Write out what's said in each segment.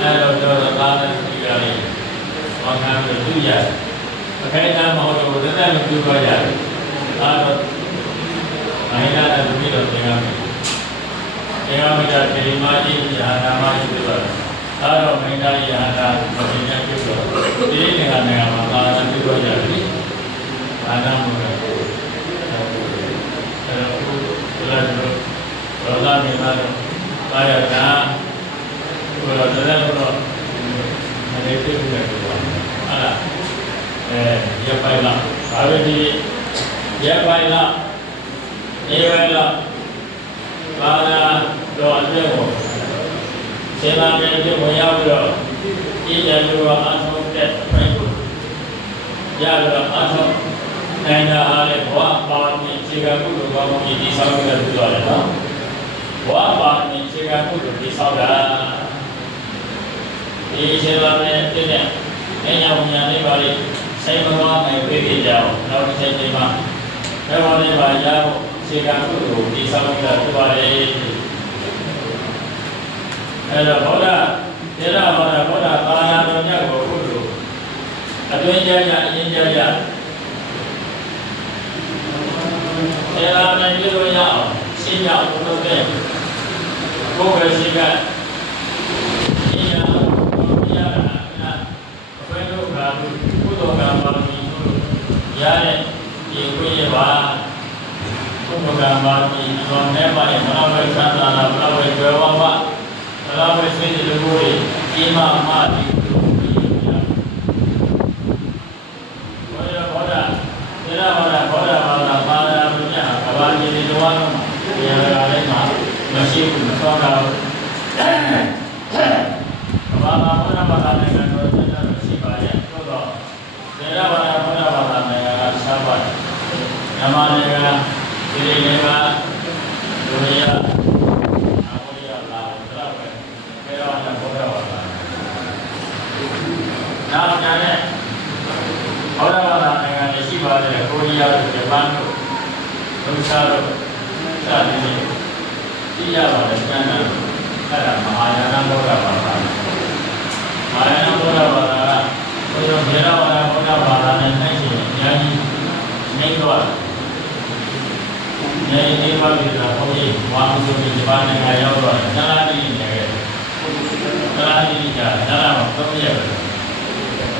အဲ့တော့သားနဲ့ဒီကလေးဘာခံလို့သူရအခိုင်အမာမဟုတ်တော့တက်မပြုသွားရတယ်အဲ့တော့အိုင်လာတဲ့ဒီလိုသင်္ကန်းသင်္ကန်းမိတာဒီမာကြီးညာနာမကြီးပြောတာအဲ့တော့မိတာရဟတာမသိညာပြုတော့ဒီနေရာမှာသာသာပြုသွားရတယ်အာနာမလို့အဲ့တော့ဘာသာမြေမှာကာယကဘုရားတရားတော်အနေနဲ့ပြုနေတယ်ဟုတ်လားရပိုင်လားဘာပဲဒီရပိုင်လားနေဝဲလားဘာသာတော်အကျိုးကိုစေနာမြေပြုဝင်ရောက်ပြီးတော့ဤရလူကအာထုံးတဲ့ဖိုင်ကိုရတော့အာထုံးနိုင်တာအားလည်းဘဝပါမီခြေကကုသိုလ်ကောင်းကြီးဒီဆောင်ရပြုရတယ်နော်ဘဝပါမီခြေကကုသိုလ်ဒီဆောင်တာဒီခြေပါနဲ့တည်းနဲ့အညာဝညာလေးပါလိစိတ်မကောင်းနိုင်ပြေးကြအောင်နောက်တစ်ချိန်ချိန်မှာဘယ်ပေါ်နေပါရဖို့ခြေကကုသိုလ်ဒီဆောင်ရပြုရတယ်အဲ့တော့ဘုရားသေရဘာသာဘုရားသာယာတော်မြတ်ကိုကုသိုလ်အတွင်းကြကြအရင်ကြကြသေရနဲ့ပြုလို့ရအောင်ရှင်းပြဖို့လုပ်တဲ့ကိုယ်ပဲရှင်းကရှင်းရအောင်ရတာအခွင့်လို့ကကုသိုလ်ကပါမီရတဲ့ဒီဝိရပါကုသိုလ်ကပါမီတော်နဲ့ပါရင်ဘုရားပဲသံသာလာဘုရားပဲကျွဲဝါပါဘုရားပဲစိတ်တလူကိုဒီမှာအမှားဒီလိုဘောရဘောရသေရဘာသာဘောရဘာသာပါရမညာကဘာကြီးဒီလိုအောင်ဒီရတာလည်းမှာမရှိဘူးမစောတာဘာသာဘောရဘာသာနိုင်ငံတော်ကျမ်းရှိပါရဲ့သို့တော့သေရဘာသာဘောရဘာသာနိုင်ငံကစားပါတယ်မြန်မာနိုင်ငံဒီနေမှာဒုရနောက်ကြတဲ့ဘောရဘာသာနိုင်ငံတွေရှိပါတယ်ကိုရီးယားတို့ဂျပန်တို့ရုရှားတို့စသည်ဖြင့်ကြည့်ရပါတယ်ကျမ်းစာအဲ့ဒါမဟာယာနဘောရဘာသာမဟာယာနဘောရဘာသာကဘုရားထေရဝါဒဘောရဘာသာနဲ့နိုင်ရှင်အများကြီးနေတော့နေပါပြီလားဘုရားဝါမှုဆိုပြီးဂျပန်နိုင်ငံရောက်တော့ဇာတိနေခဲ့ဇာတိကဇာတ်မှာသုံးရပဲ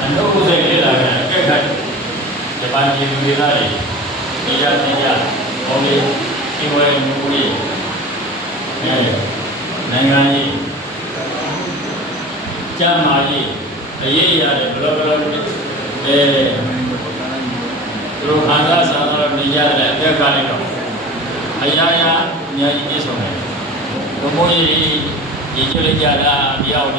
အနုဥစိတ်လေးလာတယ်အကက်ခတ်ဂျပန်ပြည်သူတွေသားတွေနေရနေကြဘုံလေးဒီဝဲမျိုးကြီးနိုင်ငံကြီးကျမ်းမာကြီးအရေးရတယ်ဘယ်လိုသူတို့ခံစားစားတော့နေကြတယ်အကက်ကလည်းတော့အရာရာအများကြီးပြည့်စုံတယ်ဘုံမိုးကြီးညီကျွလေးကြတာတယောက်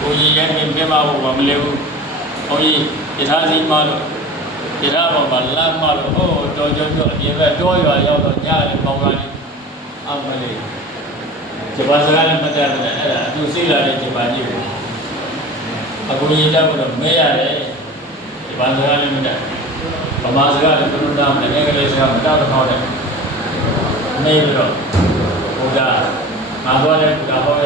ကိုကြီးရဲ့ပြမဖို့မလဲဘူး။ဘုန်းကြီးယထာစီမလို့ယထာဘောမှာလမ်းမလို့ဟောတော်ကြောအပြင်ဘက်တောရွာရောက်တော့ညလည်းပေါင်းလာတယ်အမလေးဂျပန်စကားလည်းမတတ်ဘူးအဲ့ဒါအတူစိတ်လာတဲ့ဂျပန်ကြီးကိုအခုရင်တက်လို့မဲရတယ်ဂျပန်စကားလည်းမတတ်ဗမာစကားလည်းဘယ်လိုတောင်းလဲအင်္ဂလိပ်စကားမတတ်တော့တဲ့မဲပြီးတော့ဘုရားငါသွားတဲ့ဘုရားဟော